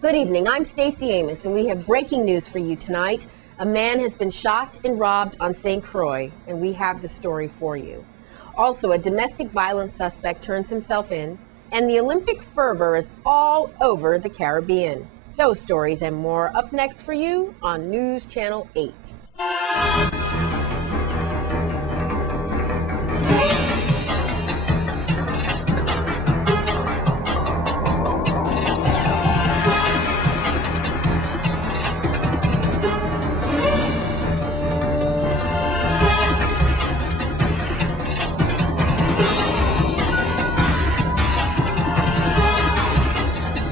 Good evening, I'm Stacey Amos, and we have breaking news for you tonight. A man has been shot and robbed on St. Croix, and we have the story for you. Also, a domestic violence suspect turns himself in, and the Olympic fervor is all over the Caribbean. Those stories and more up next for you on News Channel 8.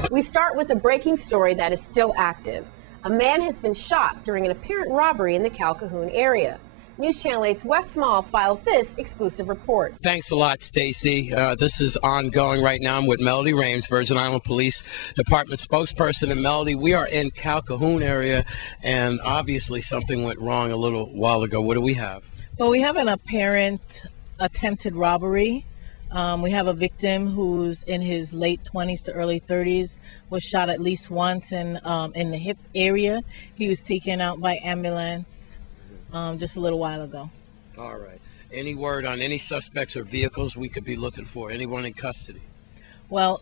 We start with a breaking story that is still active. A man has been shot during an apparent robbery in the Calhoun area. News Channel 8's Wes Small files this exclusive report. Thanks a lot, Stacy. This is ongoing right now. I'm with Melody Rames, Virgin Island Police Department spokesperson. And Melody, we are in Calhoun area, and obviously something went wrong a little while ago. What do we have? Well, we have an apparent attempted robbery. We have a victim who's in his late 20s to early 30s, was shot at least once in the hip area. He was taken out by ambulance just a little while ago. All right. Any word on any suspects or vehicles we could be looking for? Anyone in custody? Well,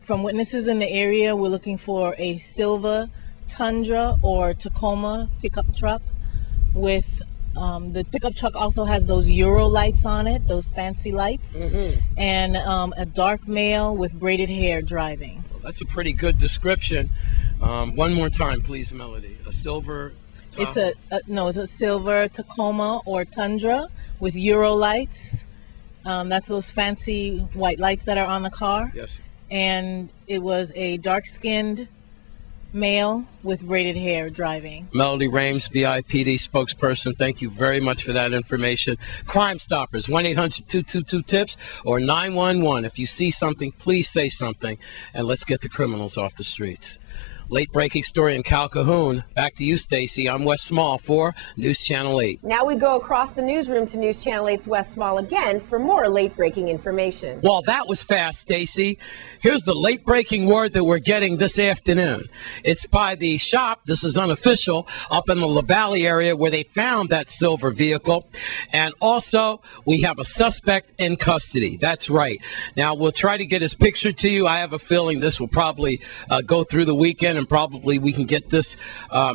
from witnesses in the area, we're looking for a silver Tundra or Tacoma pickup truck with the pickup truck also has those Euro lights on it, those fancy lights, and a dark male with braided hair driving. Well, that's a pretty good description. One more time, please, Melody. A silver... It's a silver Tacoma or Tundra with Euro lights. That's those fancy white lights that are on the car. Yes. And it was a dark-skinned male with braided hair driving. Melody Rames, VIPD spokesperson, thank you very much for that information. Crime Stoppers, 1-800-222-TIPS or 911. If you see something, please say something, and let's get the criminals off the streets. Late breaking story in Calhoun. Back to you, Stacy. I'm Wes Small for News Channel 8. Now we go across the newsroom to News Channel 8's Wes Small again for more late breaking information. Well, that was fast, Stacy. Here's the late breaking word that we're getting this afternoon. It's by the shop, this is unofficial, up in the La Valle area where they found that silver vehicle. And also, we have a suspect in custody. That's right. Now, we'll try to get his picture to you. I have a feeling this will probably go through the weekend, and probably we can get this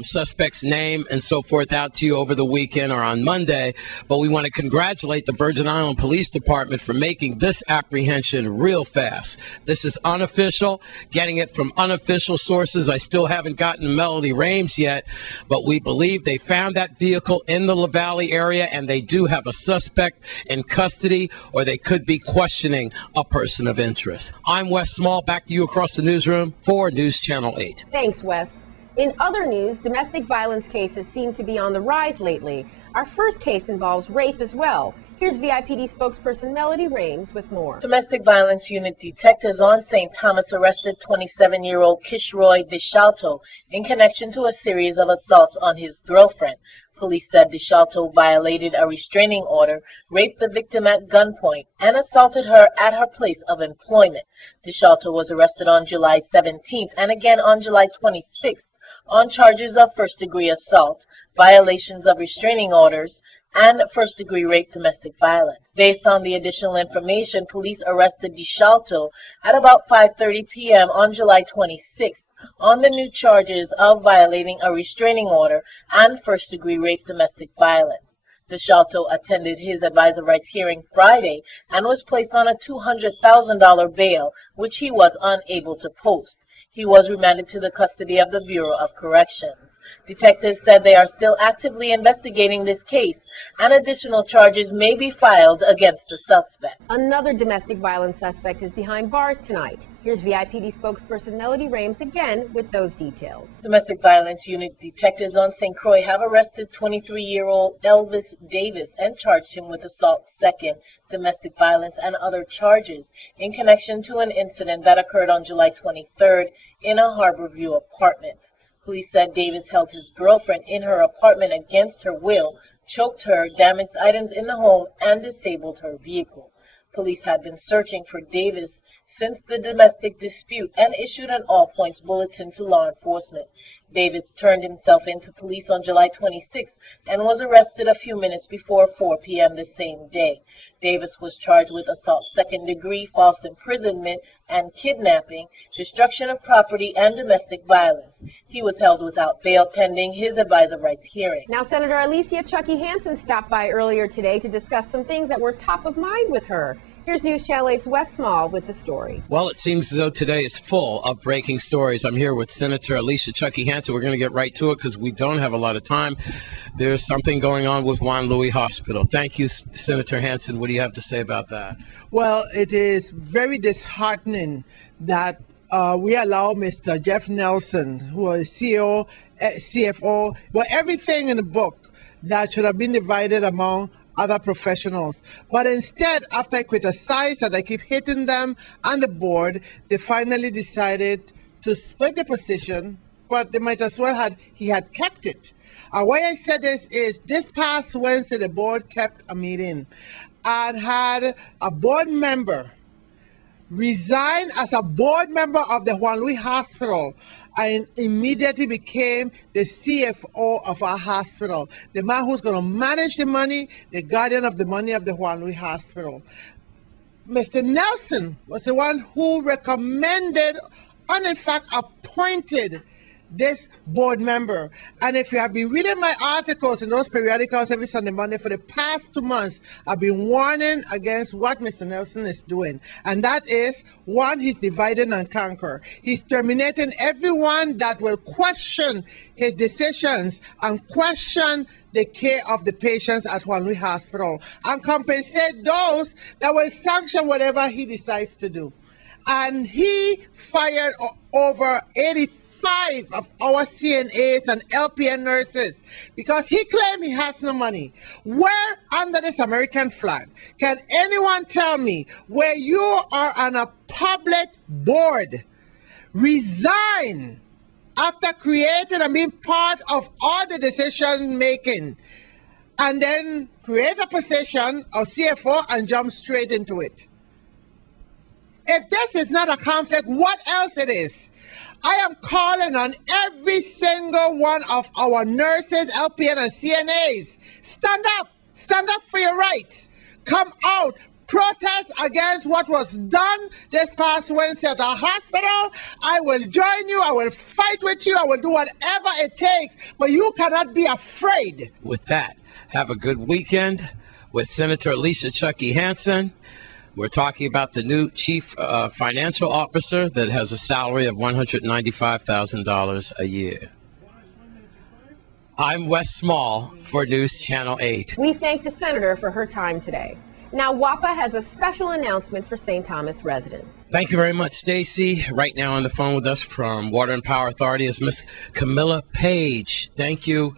suspect's name and so forth out to you over the weekend or on Monday. But we want to congratulate the Virgin Island Police Department for making this apprehension real fast. This is unofficial, getting it from unofficial sources. I still haven't gotten Melody Rames yet, but we believe they found that vehicle in the La Valle area, and they do have a suspect in custody, or they could be questioning a person of interest. I'm Wes Small. Back to you across the newsroom for News Channel 8. Thanks, Wes. In other news, domestic violence cases seem to be on the rise lately. Our first case involves rape as well. Here's VIPD spokesperson Melody Rames with more. Domestic violence unit detectives on St. Thomas arrested 27-year-old Kishroy DeShalto in connection to a series of assaults on his girlfriend. Police said DeShalto violated a restraining order, raped the victim at gunpoint, and assaulted her at her place of employment. DeShalto was arrested on July 17th and again on July 26th on charges of first-degree assault, violations of restraining orders, and first-degree rape domestic violence. Based on the additional information, police arrested DeShalto at about 5:30 p.m. on July 26th on the new charges of violating a restraining order and first-degree rape domestic violence. DeShalto attended his advisor rights hearing Friday and was placed on a $200,000 bail, which he was unable to post. He was remanded to the custody of the Bureau of Corrections. Detectives said they are still actively investigating this case, and additional charges may be filed against the suspect. Another domestic violence suspect is behind bars tonight. Here's VIPD spokesperson Melody Rames again with those details. Domestic violence unit detectives on St. Croix have arrested 23-year-old Elvis Davis and charged him with assault second, domestic violence, and other charges in connection to an incident that occurred on July 23rd in a Harborview apartment. Police said Davis held his girlfriend in her apartment against her will, choked her, damaged items in the home, and disabled her vehicle. Police had been searching for Davis since the domestic dispute and issued an all-points bulletin to law enforcement. Davis turned himself into police on July 26 and was arrested a few minutes before 4 p.m. the same day. Davis was charged with assault second degree, false imprisonment, and kidnapping, destruction of property, and domestic violence. He was held without bail pending his advisor rights hearing. Now, Senator Alicia Chucky Hansen stopped by earlier today to discuss some things that were top of mind with her. Here's News Channel 8's Wes Small with the story. Well, it seems as though today is full of breaking stories. I'm here with Senator Alicia Chucky Hansen. We're going to get right to it because we don't have a lot of time. There's something going on with Juan Louis Hospital. Thank you, Senator Hansen. What do you have to say about that? Well, it is very disheartening that we allow Mr. Jeff Nelson, who is CEO, CFO, well, everything in the book that should have been divided among other professionals. But instead, after I criticize and I keep hitting them and the board, they finally decided to split the position, but they might as well he had kept it. Why I said this is this past Wednesday, the board kept a meeting and had a board member resign as a board member of the Juan Louis Hospital and immediately became the CFO of our hospital, the man who's going to manage the money, the guardian of the money of the Juan Louis Hospital. Mr. Nelson was the one who recommended and in fact appointed this board member. And if you have been reading my articles in those periodicals every Sunday, Monday for the past 2 months, I've been warning against what Mr. Nelson is doing. And that is, one, he's dividing and conquer. He's terminating everyone that will question his decisions and question the care of the patients at Juan Louis Hospital and compensate those that will sanction whatever he decides to do. And he fired over 85 of our CNAs and LPN nurses because he claimed he has no money. Where under this American flag can anyone tell me where you are on a public board, resign after creating and being part of all the decision making, and then create a position of CFO and jump straight into it? If this is not a conflict, what else it is? I am calling on every single one of our nurses, LPN, and CNAs. Stand up for your rights. Come out, protest against what was done this past Wednesday at our hospital. I will join you, I will fight with you, I will do whatever it takes, but you cannot be afraid. With that, have a good weekend with Senator Alicia Chucky Hansen. We're talking about the new chief financial officer that has a salary of $195,000 a year. I'm Wes Small for News Channel 8. We thank the senator for her time today. Now, WAPA has a special announcement for St. Thomas residents. Thank you very much, Stacy. Right now on the phone with us from Water and Power Authority is Miss Camilla Page. Thank you.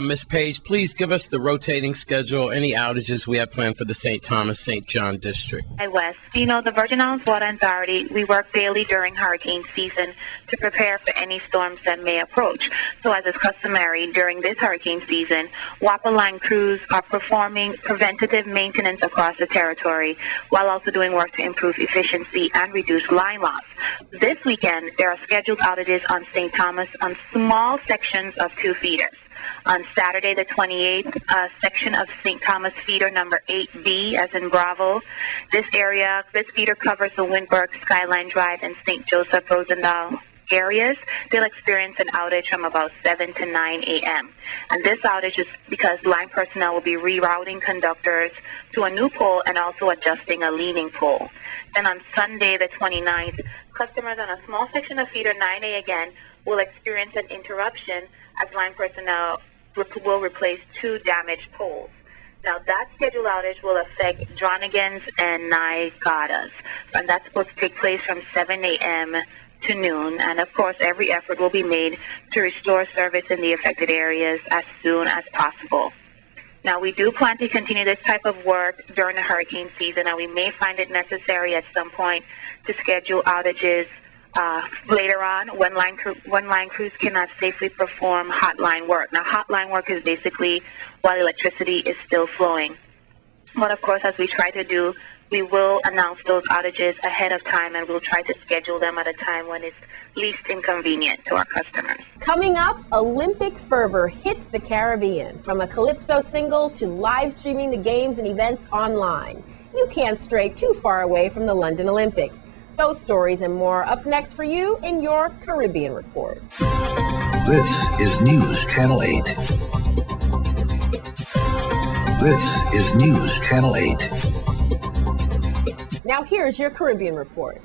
Ms. Page, please give us the rotating schedule, any outages we have planned for the St. Thomas, St. John district. Hi, Wes. You know, the Virgin Islands Water Authority, we work daily during hurricane season to prepare for any storms that may approach. So as is customary during this hurricane season, WAPA line crews are performing preventative maintenance across the territory while also doing work to improve efficiency and reduce line loss. This weekend, there are scheduled outages on St. Thomas on small sections of 2 feeders. On Saturday the 28th, a section of St. Thomas feeder number 8B, as in Bravo. This feeder covers the Windberg, Skyline Drive, and St. Joseph Rosendahl areas. They'll experience an outage from about 7 to 9 a.m. And this outage is because line personnel will be rerouting conductors to a new pole and also adjusting a leaning pole. Then on Sunday the 29th, customers on a small section of feeder 9A again will experience an interruption as line personnel will replace 2 damaged poles. Now, that scheduled outage will affect Dronigan's and Niagadas, and that's supposed to take place from 7 a.m. to noon. And, of course, every effort will be made to restore service in the affected areas as soon as possible. Now, we do plan to continue this type of work during the hurricane season, and we may find it necessary at some point to schedule outages later on when line crews cannot safely perform hotline work. Now, hotline work is basically while electricity is still flowing. But, of course, as we try to do we will announce those outages ahead of time, and we'll try to schedule them at a time when it's least inconvenient to our customers. Coming up, Olympic fervor hits the Caribbean. From a Calypso single to live streaming the games and events online. You can't stray too far away from the London Olympics. Those stories and more up next for you in your Caribbean Report. This is News Channel 8. This is News Channel 8. Now here's your Caribbean Report.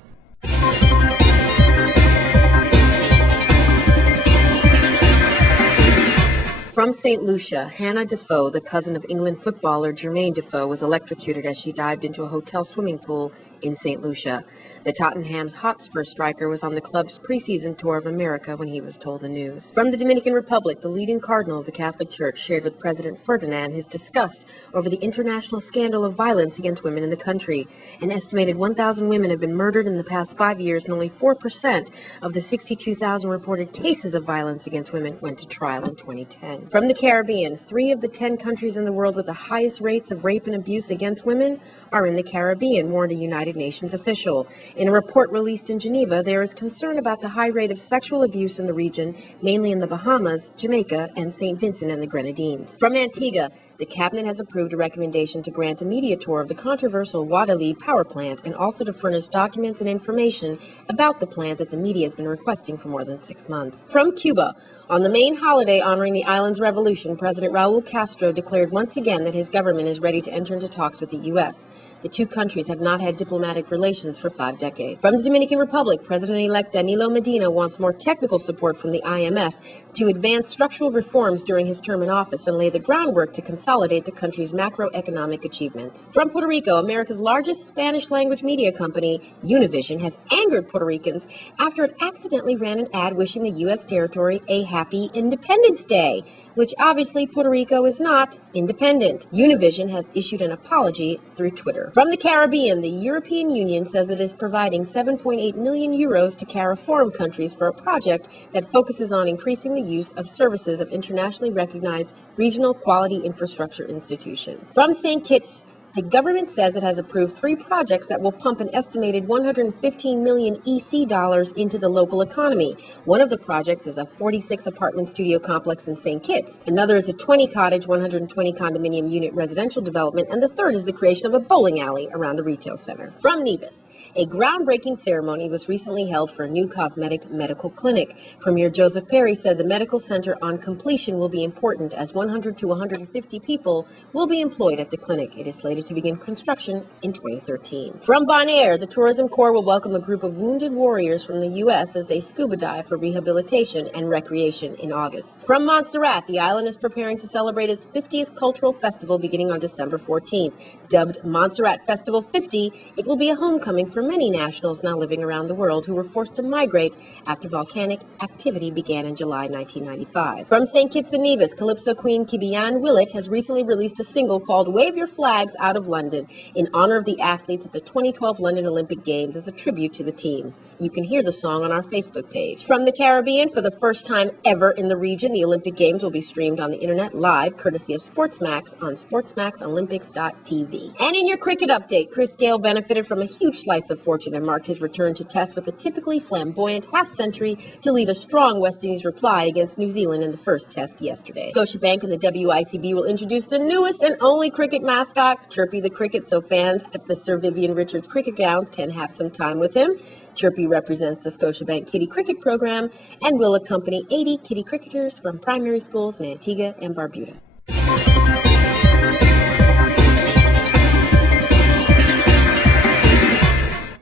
From St. Lucia, Hannah Defoe, the cousin of England footballer Jermaine Defoe, was electrocuted as she dived into a hotel swimming pool in St. Lucia. The Tottenham Hotspur striker was on the club's preseason tour of America when he was told the news. From the Dominican Republic, the leading cardinal of the Catholic Church shared with President Ferdinand his disgust over the international scandal of violence against women in the country. An estimated 1,000 women have been murdered in the past 5 years, and only 4% of the 62,000 reported cases of violence against women went to trial in 2010. From the Caribbean, 3 of the 10 countries in the world with the highest rates of rape and abuse against women are in the Caribbean, warned a United Nations official. In a report released in Geneva, there is concern about the high rate of sexual abuse in the region, mainly in the Bahamas, Jamaica, and St. Vincent and the Grenadines. From Antigua, the cabinet has approved a recommendation to grant a media tour of the controversial Guadalí power plant and also to furnish documents and information about the plant that the media has been requesting for more than 6 months. From Cuba, on the main holiday honoring the island's revolution, President Raul Castro declared once again that his government is ready to enter into talks with the U.S. The two countries have not had diplomatic relations for 5 decades. From the Dominican Republic, President-elect Danilo Medina wants more technical support from the IMF to advance structural reforms during his term in office and lay the groundwork to consolidate the country's macroeconomic achievements. From Puerto Rico, America's largest Spanish-language media company, Univision, has angered Puerto Ricans after it accidentally ran an ad wishing the U.S. territory a happy Independence Day, which obviously Puerto Rico is not independent. Univision has issued an apology through Twitter. From the Caribbean, the European Union says it is providing 7.8 million euros to CARIFORUM countries for a project that focuses on increasing the use of services of internationally recognized regional quality infrastructure institutions. From St. Kitts, the government says it has approved 3 projects that will pump an estimated 115 million EC dollars into the local economy. One of the projects is a 46 apartment studio complex in St. Kitts. Another is a 20 cottage, 120 condominium unit residential development. And the third is the creation of a bowling alley around a retail center. From Nevis, a groundbreaking ceremony was recently held for a new cosmetic medical clinic. Premier Joseph Perry said the medical center on completion will be important as 100 to 150 people will be employed at the clinic. It is slated to begin construction in 2013. From Bonaire, the Tourism Corps will welcome a group of wounded warriors from the U.S. as they scuba dive for rehabilitation and recreation in August. From Montserrat, the island is preparing to celebrate its 50th cultural festival beginning on December 14th. Dubbed Montserrat Festival 50, it will be a homecoming for many nationals now living around the world who were forced to migrate after volcanic activity began in July 1995. From St. Kitts and Nevis, Calypso queen Kibian Willett has recently released a single called Wave Your Flags Out of London in honor of the athletes at the 2012 London Olympic Games as a tribute to the team. You can hear the song on our Facebook page. From the Caribbean, for the first time ever in the region, the Olympic Games will be streamed on the internet live, courtesy of SportsMax on SportsMaxOlympics.tv. And in your cricket update, Chris Gayle benefited from a huge slice of fortune and marked his return to Test with a typically flamboyant half-century to lead a strong West Indies reply against New Zealand in the first Test yesterday. Scotiabank and the WICB will introduce the newest and only cricket mascot, Chirpy the Cricket, so fans at the Sir Vivian Richards cricket grounds can have some time with him. Chirpy represents the Scotiabank Kitty Cricket Program and will accompany 80 kitty cricketers from primary schools in Antigua and Barbuda.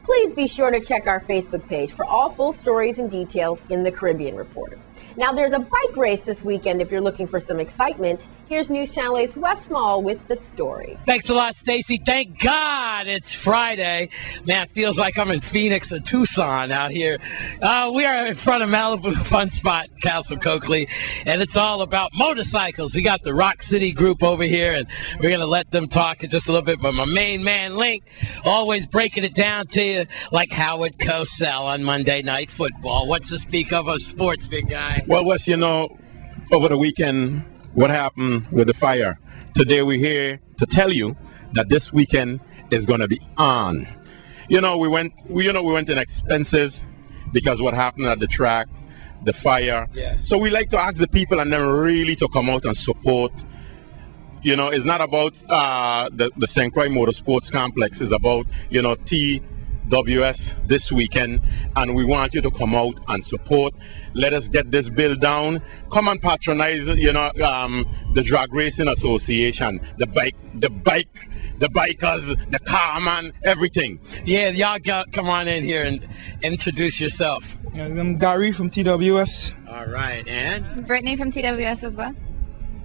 Please be sure to check our Facebook page for all full stories and details in the Caribbean Reporter. Now, there's a bike race this weekend if you're looking for some excitement. Here's News Channel 8's Wes Small with the story. Thanks a lot, Stacy. Thank God it's Friday. Man, it feels like I'm in Phoenix or Tucson out here. We are in front of Malibu Fun Spot, Castle Coakley, and it's all about motorcycles. We got the Rock City group over here, and we're going to let them talk in just a little bit. But my main man, Link, always breaking it down to you like Howard Cosell on Monday Night Football. What's to speak of sports, big guy? Well, Wes, you know, over the weekend, what happened with the fire? Today we're here to tell you that this weekend is going to be on. We went in expenses because what happened at the track, the fire. Yes. So we like to ask the people and then really to come out and support. It's not about the St. Croix Motorsports Complex. It's about, TWS this weekend. And we want you to come out and support. Let us get this bill down. Come and patronize, the Drag Racing Association, the bikers, the carman, everything. Yeah, y'all come on in here and introduce yourself. I'm Gary from TWS. All right, and? Brittany from TWS as well.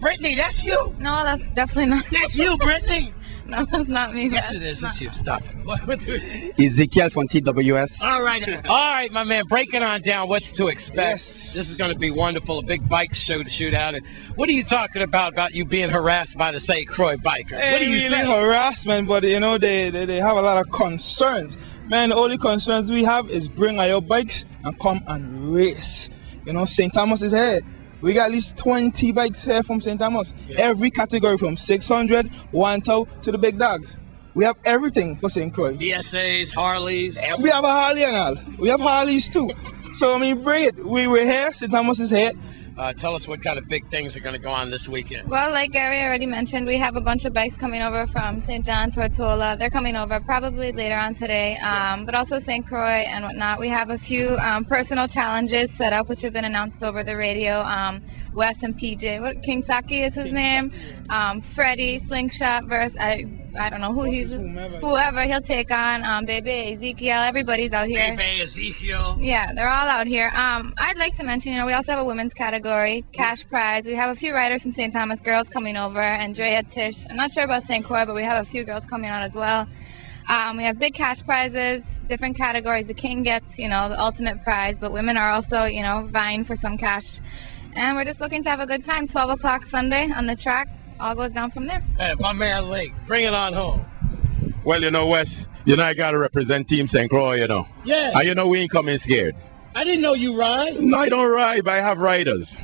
Brittany, that's you? No, that's definitely not. That's you, Brittany. No, that's not me. Yes, it is. It's you. Stop it. Ezekiel from TWS. All right, my man. Break it on down. What's to expect? Yes. This is going to be wonderful. A big bike show to shoot out. And what are you talking about you being harassed by the St. Croix bikers? What do you say? Harassment, but they have a lot of concerns. Man, the only concerns we have is bring our bikes and come and race. St. Thomas is here. We got at least 20 bikes here from St. Thomas. Yeah. Every category from 600, 1,000 to the big dogs. We have everything for St. Croix. BSAs, Harleys. And we have a Harley and all. We have Harleys too. So, bring it. We're here. St. Thomas is here. Tell us what kind of big things are going to go on this weekend. Well, like Gary already mentioned, we have a bunch of bikes coming over from St. John, Tortola. They're coming over probably later on today, but also St. Croix and whatnot. We have a few personal challenges set up, which have been announced over the radio. Wes and PJ, King Saki is his name. Freddie, Slingshot versus, I don't know who whoever he'll take on. Bebe, Ezekiel, everybody's out here. Bebe, Ezekiel. Yeah, they're all out here. I'd like to mention, we also have a women's category, cash prize. We have a few riders from St. Thomas girls coming over, Andrea, Tish. I'm not sure about St. Croix, but we have a few girls coming on as well. We have big cash prizes, different categories. The king gets, the ultimate prize, but women are also, vying for some cash. And we're just looking to have a good time. 12 o'clock Sunday on the track. All goes down from there. Hey, my man Lake, bring it on home. Well, Wes, I got to represent Team St. Croix, Yeah. And we ain't coming scared. I didn't know you ride. No, I don't ride, but I have riders.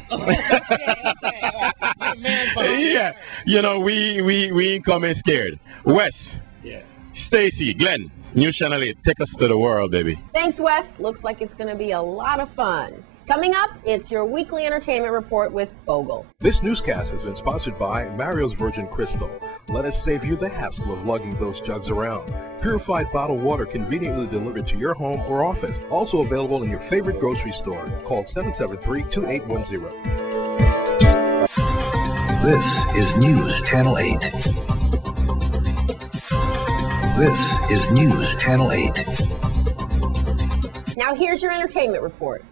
Yeah. We ain't coming scared. Wes. Yeah. Stacy, Glenn, News Channel 8, take us to the world, baby. Thanks, Wes. Looks like it's going to be a lot of fun. Coming up, it's your weekly entertainment report with Bogle. This newscast has been sponsored by Mario's Virgin Crystal. Let us save you the hassle of lugging those jugs around. Purified bottled water conveniently delivered to your home or office. Also available in your favorite grocery store. Call 773-2810. This is News Channel 8. This is News Channel 8. Now here's your entertainment report.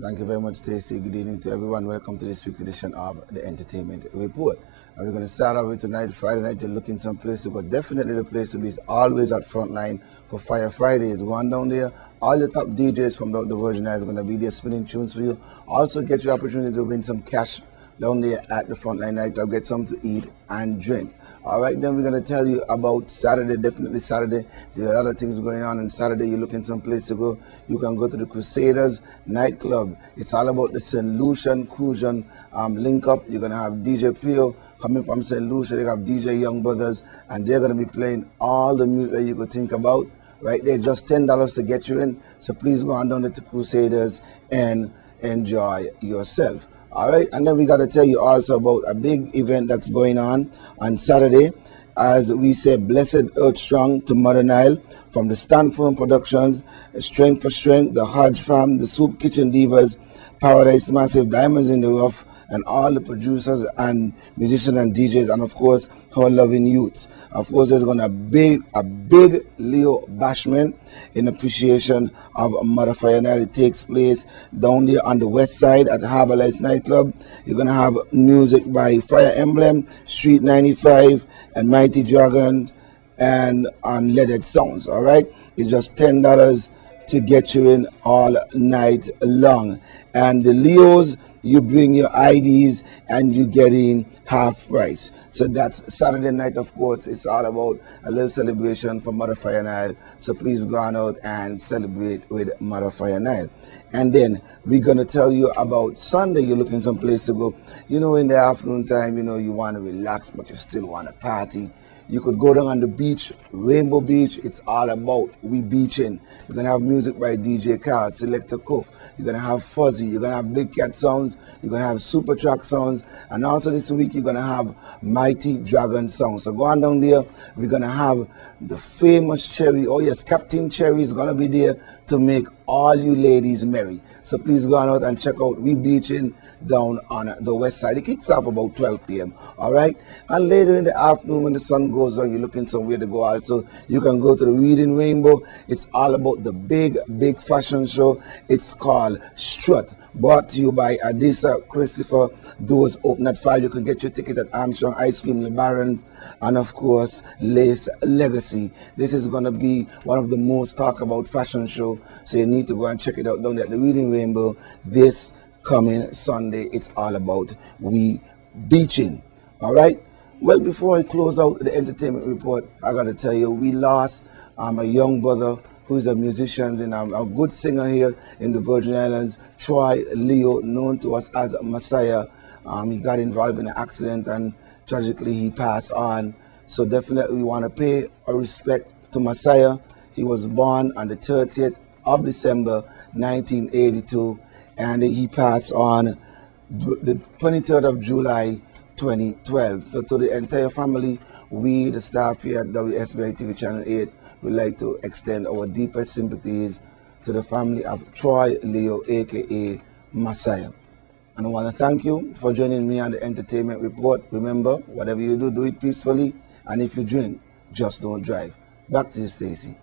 Thank you very much, Stacey. Good evening to everyone. Welcome to this week's edition of the Entertainment Report. And we're going to start off with tonight, Friday night. You're looking someplace to go. Definitely the place to be is always at Frontline for Fire Fridays. Go on down there. All the top DJs from the Virgin Islands are going to be there spinning tunes for you. Also get your opportunity to win some cash down there at the Frontline night. I'll get something to eat and drink. All right, then we're going to tell you about Saturday, definitely Saturday. There are a lot of things going on Saturday. You're looking someplace to go. You can go to the Crusaders nightclub. It's all about the St. Lucian Crucian link up. You're going to have DJ Prio coming from St. Lucia. They have DJ Young Brothers, and they're going to be playing all the music that you could think about. Right there, just $10 to get you in. So please go on down to the Crusaders and enjoy yourself. All right, and then we got to tell you also about a big event that's going on Saturday. As we say, Blessed Earth Strong to Mother Nile from the Stand Firm Productions, Strength for Strength, the Hodge Farm, the Soup Kitchen Divas, Paradise Massive, Diamonds in the Rough, and all the producers and musicians and DJs, and of course, our loving youths. Of course, there's going to be a big Leo bashment in appreciation of Mother Fire Night. It takes place down there on the west side at the Harbor Lights nightclub. You're going to have music by Fire Emblem, Street 95, and Mighty Dragon, and Unleaded Sounds, all right? It's just $10 to get you in all night long. And the Leos, you bring your IDs and you get in half price. So that's Saturday night, of course. It's all about a little celebration for Mother Fire Nile. So please go on out and celebrate with Mother Fire Nile. And then we're going to tell you about Sunday. You're looking someplace to go. You know, in the afternoon time, you know, you want to relax, but you still want to party. You could go down on the beach, Rainbow Beach. It's all about we beaching. You're going to have music by DJ Carl, Selector Cuff. You're going to have Fuzzy. You're going to have Big Cat sounds. You're going to have Super Track sounds. And also this week, you're going to have Mighty Dragon sounds. So go on down there. We're going to have the famous Cherry. Oh, yes, Captain Cherry is going to be there to make all you ladies merry. So please go on out and check out We Beaching down on the west side. It kicks off about 12 p.m. All right? And later in the afternoon when the sun goes on, you're looking somewhere to go also, you can go to the Reading Rainbow. It's all about the big fashion show. It's called Strut. Brought to you by Adisa Christopher. Doors open at 5. You can get your tickets at Armstrong Ice Cream, LeBaron, and of course, Lace Legacy. This is going to be one of the most talked about fashion show. So you need to go and check it out down there at the Reading Rainbow this coming Sunday. It's all about we beaching. All right. Well, before I close out the entertainment report, I got to tell you, we lost a young brother who's a musician and a good singer here in the Virgin Islands, Troy Leo, known to us as Messiah. He got involved in an accident and tragically he passed on. So definitely we want to pay our respect to Messiah. He was born on the 30th of December 1982 and he passed on the 23rd of July 2012. So to the entire family, we, the staff here at WSBI TV Channel 8, would like to extend our deepest sympathies to the family of Troy Leo, aka Messiah. And I want to thank you for joining me on the entertainment report. Remember, whatever you do, do it peacefully. And if you drink, just don't drive. Back to you, Stacy.